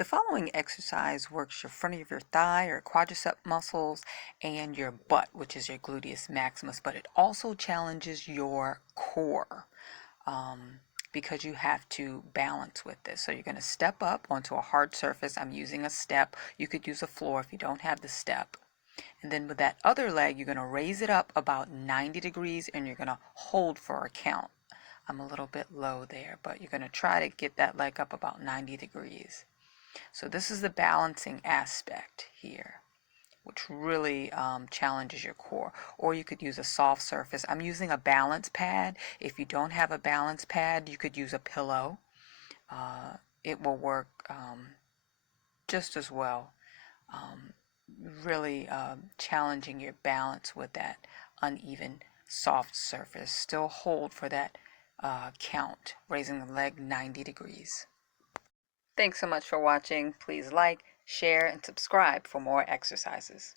The following exercise works your front of your thigh or quadricep muscles and your butt, which is your gluteus maximus, but it also challenges your core because you have to balance with this. So you're going to step up onto a hard surface. I'm using a step. You could use a floor if you don't have the step. And then with that other leg, you're going to raise it up about 90 degrees and you're going to hold for a count. I'm a little bit low there, but you're going to try to get that leg up about 90 degrees. So this is the balancing aspect here, which really challenges your core. Or you could use a soft surface. I'm using a balance pad. If you don't have a balance pad, you could use a pillow. It will work just as well. Really challenging your balance with that uneven soft surface. Still hold for that count, raising the leg 90 degrees. Thanks so much for watching. Please like, share, and subscribe for more exercises.